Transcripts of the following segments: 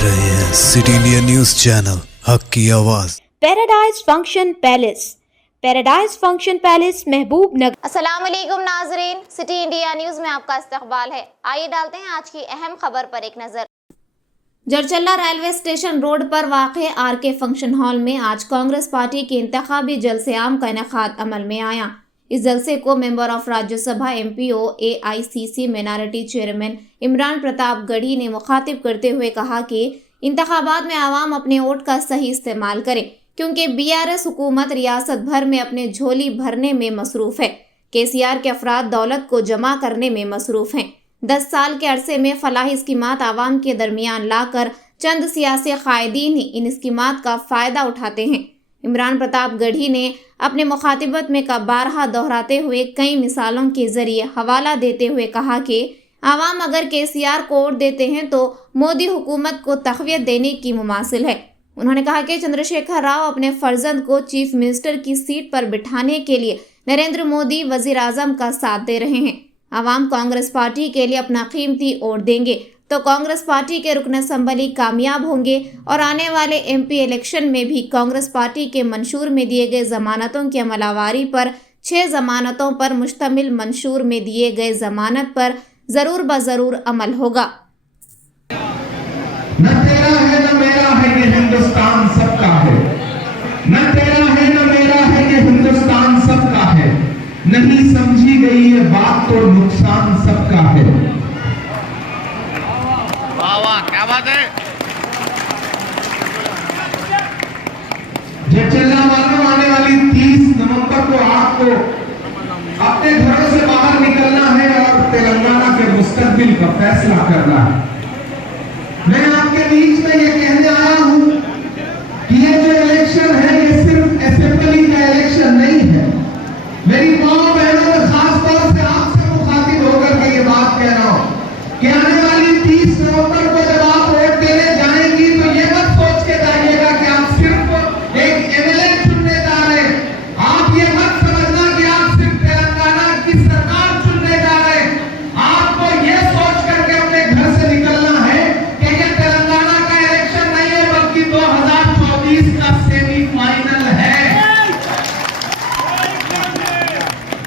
रहे हैं city India news channel, हक की आवाज। Paradise function palace, paradise function palace महबूब नगर। अस्सलाम वालेकुम नाजरीन, सिटी इंडिया न्यूज में आपका इस्तकबाल है। आइए डालते हैं आज की अहम खबर पर एक नजर। जरचल्ला रेलवे स्टेशन रोड पर वाक़े आरके फंक्शन हॉल में आज कांग्रेस पार्टी के इंतखाबी जलसे आम का इनेकाद अमल में आया। इस जलसे को member of Rajya Sabha MPO AICC minority chairman Imran Pratapgarhi ने मुखातिब करते हुए कहा कि इंतखाबात में आवाम अपने वोट का सही इस्तेमाल करें, क्योंकि BRS हुकूमत रियासत भर में अपने झोली भरने में मसरूफ़ है। KCR के अफराद दौलत को जमा करने में मसरूफ़ हैं। 10 साल के अरसे में फलाही स्कीमात आवाम के दरमियान लाकर चंद सियासी कायदीन ही इन स्कीमात का फ़ायदा उठाते हैं। इमरान प्रताप गढ़ी ने अपने मुखातिबत में बारहा दोहराते हुए कई मिसालों के जरिए हवाला देते हुए कहा कि आवाम अगर KCR को वोट देते हैं तो मोदी हुकूमत को तक़वियत देने की मुमासिल है। उन्होंने कहा कि चंद्रशेखर राव अपने फर्जंद को चीफ मिनिस्टर की सीट पर बिठाने के लिए नरेंद्र मोदी वजीर आजम का साथ दे रहे हैं। आवाम कांग्रेस पार्टी के लिए अपना कीमती वोट देंगे तो कांग्रेस पार्टी के रुकन असम्बली कामयाब होंगे और आने वाले MP इलेक्शन में भी कांग्रेस पार्टी के मंशूर में दिए गए जमानतों की अमलावारी पर 6 जमानतों पर मुश्तमिल मंशूर में दिए गए जमानत पर जरूर बजरूर अमल होगा। न तेरा है न मेरा है, ये हिंदुस्तान सबका है। न तेरा है न मेरा है, ये हिंदुस्तान सबका है। नहीं समझी गई ये बात तो नुकसान सबका है। वाह, क्या बात है। जरचल्ला वालों, आने वाली 30 नवंबर को आपको अपने घरों से बाहर निकलना है और तेलंगाना के मुस्तकबिल का फैसला करना है। मैं आपके बीच में ये कहने आया हूं कि ये जो इलेक्शन है ये सिर्फ असेंबली का इलेक्शन नहीं है। मेरी माँ बहनों में खास तौर से आपसे मुखातिब होकर के ये बात कह रहा हूं कि आने वाली 30 नवंबर को जब आप वोट देने जाएंगी तो ये मत सोच के जाइएगा कि आप सिर्फ एक MLA चुनने जा रहे हैं। आप ये मत समझना कि आप सिर्फ तेलंगाना की सरकार चुनने जा रहे हैं। आपको ये सोच करके अपने घर से निकलना है कि ये तेलंगाना का इलेक्शन नहीं है, बल्कि 2024 का सेमीफाइनल है।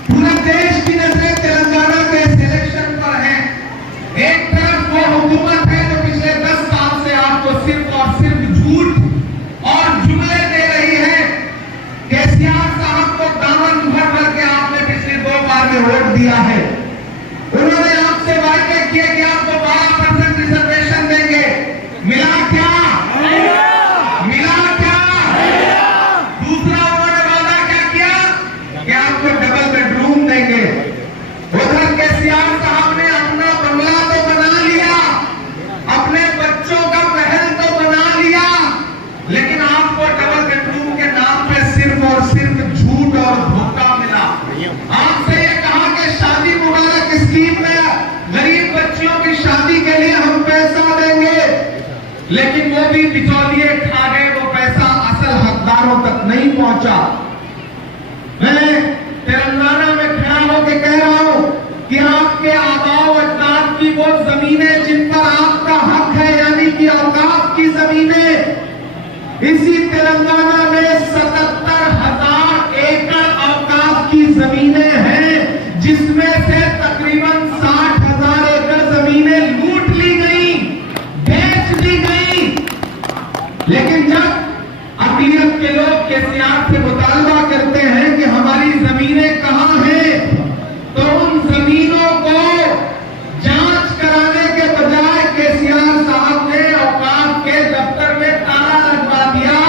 पूरे देश की नजरें तेलंगाना के इलेक्शन पर है। एक तरफ वो हुकूमत है जो पिछले 10 साल से आपको सिर्फ और सिर्फ झूठ और जुमले दे रही है। KCR साहब को दामन भर भर के आपने पिछली 2 बार में वोट दिया है। उन्होंने आपसे वायदे किए कि आपको 12% रिजर्वेशन देंगे। मिला क्या? मिला क्या? दूसरा उन्होंने वादा क्या किया कि आपको डबल बेडरूम देंगे। उधर KCR साहब ने अपना बंगला तो बना लिया, अपने बच्चों का महल तो बना लिया, लेकिन आपको डबल बेडरूम के नाम पे सिर्फ और सिर्फ झूठ और धोखा मिला। आपसे ये कहा कि शादी मुबारक स्कीम में गरीब बच्चियों की शादी के लिए हम पैसा देंगे, लेकिन वो भी बिचौलिए खा गए। वो पैसा असल हकदारों तक नहीं पहुंचा। मैं तेलंगाना में खड़ा होकर कह रहा हूं कि आपके आबाओ अजदाद की वो जमीनें जिन पर आपका हक है, यानी कि औकाफ की जमीनें, इसी तेलंगाना में 77,000 एकड़ औकाफ की जमीनें हैं, जिसमें से तकरीबन 60,000 एकड़ जमीनें लूट ली गई, बेच दी गई। लेकिन जब अक़लियत के लोग KCR से मुतालबा करते हैं कि हमारी जमीनें कहां हैं, तो उन जमीनों को जांच कराने के बजाय KCR साहब ने औकाफ के दफ्तर में ताला लगवा दिया।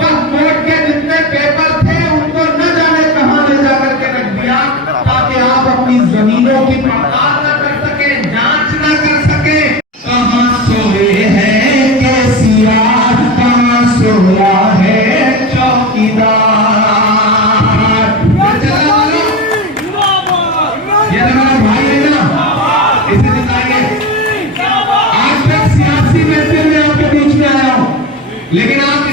वक्फ बोर्ड के जितने पेपर थे उनको न जाने कहां ले जाकर के रख दिया, ताकि आप अपनी जमीनों की पड़ताल न कर सके, जांच न कर सके। कहां सोए हैं KCR, कहां सोया है चौकीदार। ये हमारा भाई है ना, इसे जिताइए। आज तक सियासी महफिल में आपके बीच में आया हूं, लेकिन आप